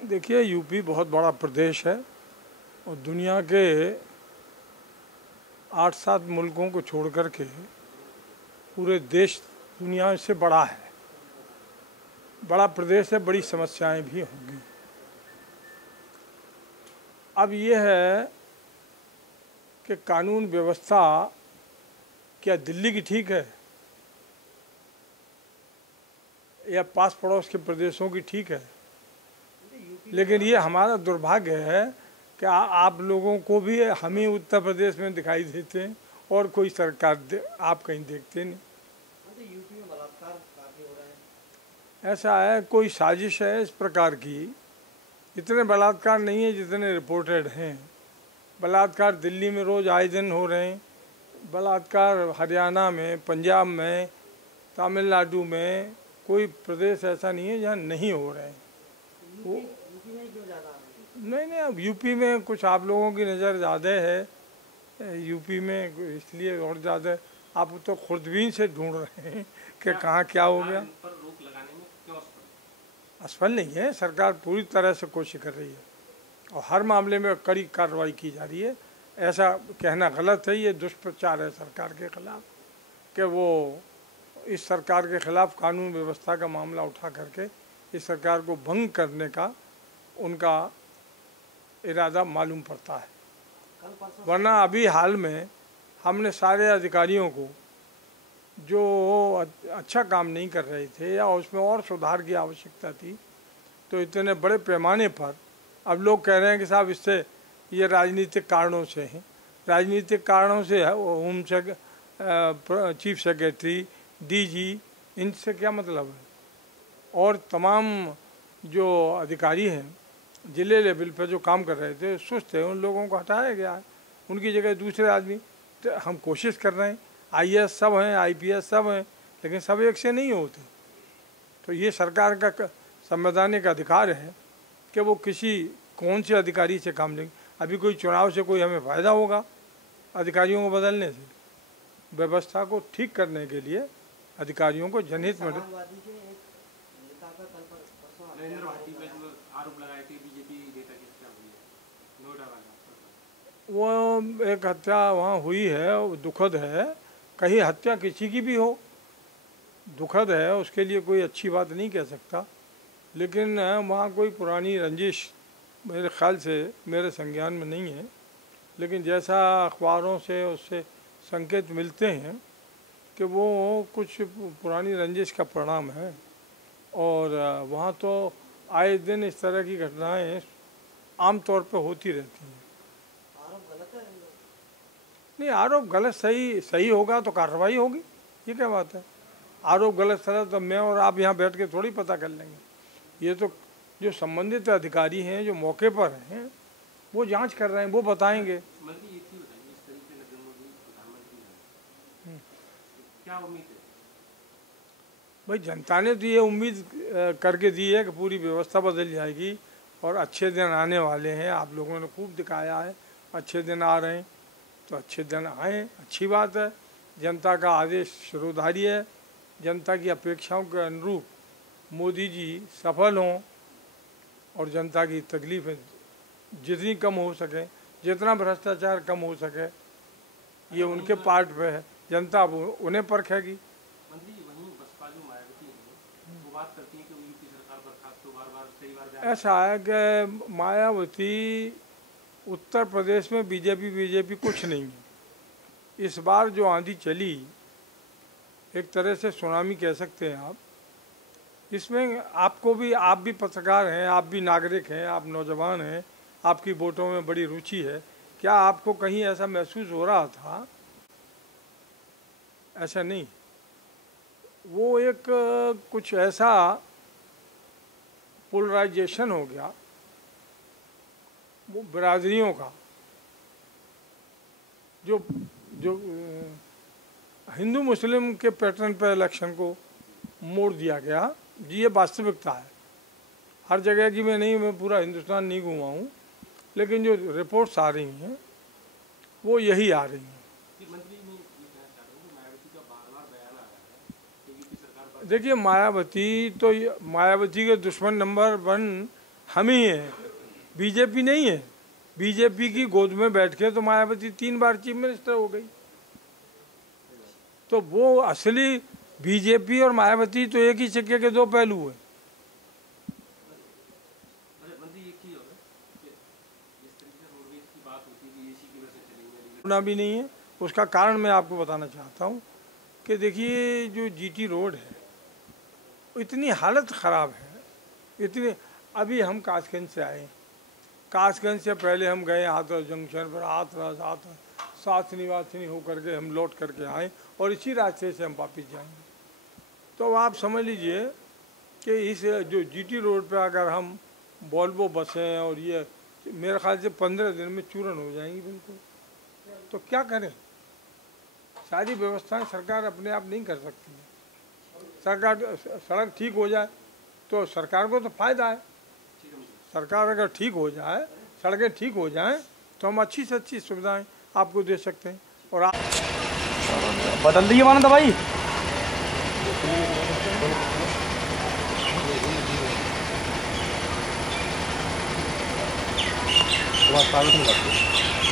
देखिए, यूपी बहुत बड़ा प्रदेश है और दुनिया के 8-7 मुल्कों को छोड़ कर के पूरे देश दुनिया से बड़ा है। बड़ा प्रदेश है, बड़ी समस्याएं भी होंगी। अब ये है कि कानून व्यवस्था क्या दिल्ली की ठीक है या पास पड़ोस के प्रदेशों की ठीक है, लेकिन ये हमारा दुर्भाग्य है कि आप लोगों को भी हम ही उत्तर प्रदेश में दिखाई देते हैं और कोई सरकार आप कहीं देखते नहीं। यूपी में बलात्कार काफी हो रहे हैं। ऐसा है, कोई साजिश है इस प्रकार की। इतने बलात्कार नहीं है जितने रिपोर्टेड हैं। बलात्कार दिल्ली में रोज़ आए दिन हो रहे हैं। बलात्कार हरियाणा में, पंजाब में, तमिलनाडु में, कोई प्रदेश ऐसा नहीं है जहाँ नहीं हो रहे हैं। यूपी में क्यों ज़्यादा आ रहे हैं? नहीं, अब यूपी में कुछ आप लोगों की नज़र ज़्यादा है। यूपी में इसलिए और ज़्यादा आप तो खुर्दबीन से ढूंढ रहे हैं कि कहाँ क्या हो गया। पर रोक लगाने में क्यों असफल नहीं है, सरकार पूरी तरह से कोशिश कर रही है और हर मामले में कड़ी कार्रवाई की जा रही है। ऐसा कहना गलत है, ये दुष्प्रचार है सरकार के खिलाफ कि वो इस सरकार के खिलाफ कानून व्यवस्था का मामला उठा करके इस सरकार को भंग करने का उनका इरादा मालूम पड़ता है। वरना अभी हाल में हमने सारे अधिकारियों को जो अच्छा काम नहीं कर रहे थे या उसमें और सुधार की आवश्यकता थी, तो इतने बड़े पैमाने पर अब लोग कह रहे हैं कि साहब इससे ये राजनीतिक कारणों से हैं। राजनीतिक कारणों से होम चीफ सेक्रेटरी, डीजी, इनसे क्या मतलब है? और तमाम जो अधिकारी हैं जिले लेवल पर जो काम कर रहे थे सुस्त है, उन लोगों को हटाया गया है, उनकी जगह दूसरे आदमी। तो हम कोशिश कर रहे हैं, आईएएस सब हैं, आईपीएस सब हैं, लेकिन सब एक से नहीं होते। तो ये सरकार का संवैधानिक अधिकार है कि वो किसी कौन से अधिकारी से काम लेंगे। अभी कोई चुनाव से कोई हमें फ़ायदा होगा अधिकारियों को बदलने से? व्यवस्था को ठीक करने के लिए अधिकारियों को जनहित में वो एक हत्या वहाँ हुई है, वो दुखद है। कहीं हत्या किसी की भी हो दुखद है, उसके लिए कोई अच्छी बात नहीं कह सकता, लेकिन वहाँ कोई पुरानी रंजिश मेरे ख्याल से मेरे संज्ञान में नहीं है। लेकिन जैसा अखबारों से उससे संकेत मिलते हैं कि वो कुछ पुरानी रंजिश का परिणाम है और वहाँ तो आए दिन इस तरह की घटनाएं आम तौर पर होती रहती हैं। आरोप गलत है? नहीं, आरोप गलत सही होगा तो कार्रवाई होगी, ये क्या बात है? आरोप गलत सही तो मैं और आप यहाँ बैठ के थोड़ी पता कर लेंगे। ये तो जो संबंधित अधिकारी हैं जो मौके पर हैं वो जांच कर रहे हैं, वो बताएंगे। क्या उम्मीद है? भाई, जनता ने तो ये उम्मीद करके दी है कि पूरी व्यवस्था बदल जाएगी और अच्छे दिन आने वाले हैं। आप लोगों ने खूब दिखाया है अच्छे दिन आ रहे हैं, तो अच्छे दिन आए, अच्छी बात है। जनता का आदेश शिरोधारी है। जनता की अपेक्षाओं के अनुरूप मोदी जी सफल हों और जनता की तकलीफ़ें जितनी कम हो सके, जितना भ्रष्टाचार कम हो सके, ये उनके पार्ट पे है। जनता उन्हें परखेगी। मंत्री जी, वहीं बसपा जो मायावती हैं वो बात करती हैं कि यूपी सरकार बर्खास्त तो कई बार ऐसा है कि मायावती उत्तर प्रदेश में बीजेपी कुछ नहीं है। इस बार जो आंधी चली, एक तरह से सुनामी कह सकते हैं आप। इसमें आपको भी, आप भी पत्रकार हैं, आप भी नागरिक हैं, आप नौजवान हैं, आपकी वोटों में बड़ी रुचि है। क्या आपको कहीं ऐसा महसूस हो रहा था? ऐसा नहीं, वो एक कुछ ऐसा पोलराइजेशन हो गया वो बिरादरियों का, जो जो हिंदू मुस्लिम के पैटर्न पर इलेक्शन को मोड़ दिया गया। जी, ये वास्तविकता है। हर जगह की मैं पूरा हिंदुस्तान नहीं घूमा हूँ, लेकिन जो रिपोर्ट्स आ रही हैं वो यही आ रही हैं। देखिए, मायावती के दुश्मन नंबर 1 हम ही हैं, बीजेपी नहीं है। बीजेपी की गोद में बैठ के तो मायावती 3 बार चीफ मिनिस्टर हो गई। तो वो असली बीजेपी और मायावती तो एक ही सिक्के के 2 पहलू हैं। होना भी नहीं है। उसका कारण मैं आपको बताना चाहता हूँ कि देखिए जो जीटी रोड है इतनी हालत ख़राब है, इतनी। अभी हम कासगंज से आए, कासगंज से पहले हम गए हाथरस जंक्शन पर, हाथरस साथ निवासिनी होकर के हम लौट करके आए और इसी रास्ते से हम वापस जाएंगे। तो आप समझ लीजिए कि इस जो जीटी रोड पे अगर हम वॉल्वो बसें और ये मेरे ख्याल से 15 दिन में चूरन हो जाएंगी बिल्कुल। तो क्या करें? सारी व्यवस्थाएं सरकार अपने आप नहीं कर सकती है। सरकार सड़क ठीक हो जाए तो सरकार को तो फायदा है। सरकार अगर ठीक हो जाए, सड़कें ठीक हो जाएं तो हम अच्छी से अच्छी सुविधाएं आपको दे सकते हैं। और आप बदल दिए माना दवाई स्वागत